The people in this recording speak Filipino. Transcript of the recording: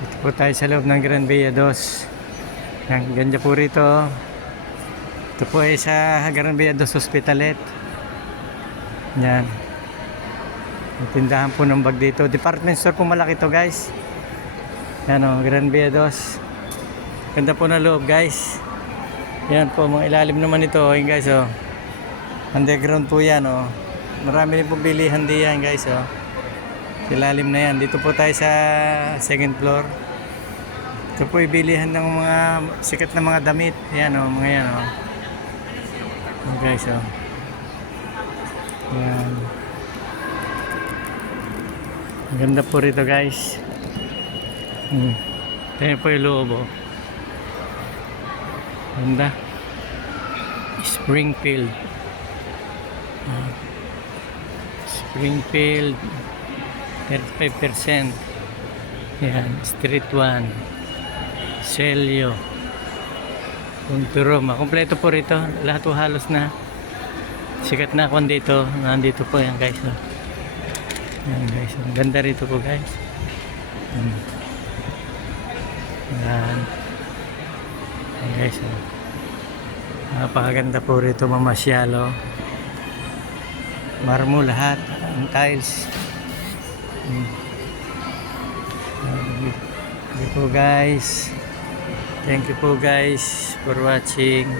Ito po tayo sa loob ng Gran Via 2. Yan, ganda po rito. Ito po ay sa Gran Via 2 Hospitalet. Yan. May tindahan po ng bag dito. Department store po malaki to, guys. Yan o, Gran Via 2. Ganda po na loob, guys. Yan po, mga ilalim naman ito. Yan, guys, o. Underground po yan, o. Marami rin po bilihan diyan, guys, o. Ilalim na yan. Dito po tayo sa second floor. Ito po ibilihan ng mga sikat na mga damit. Yan o, mga yan o. Yan, guys, o. Yan. Ang ganda po rito, guys. Ito po yung loob, o. Ganda. Springfield. Springfield 35%. Yan, Street 1 Celio Punto Roma. Kompleto po rito. Lahat po halos na sikat na kung dito. Nandito po yan, guys. Yan, guys. Ang ganda rito po, guys. Yan. Yan, guys. Napakaganda po rito, mamasyalo. Marmo lahat. Ang tiles. Thank you po, guys. Thank you po, guys, for watching.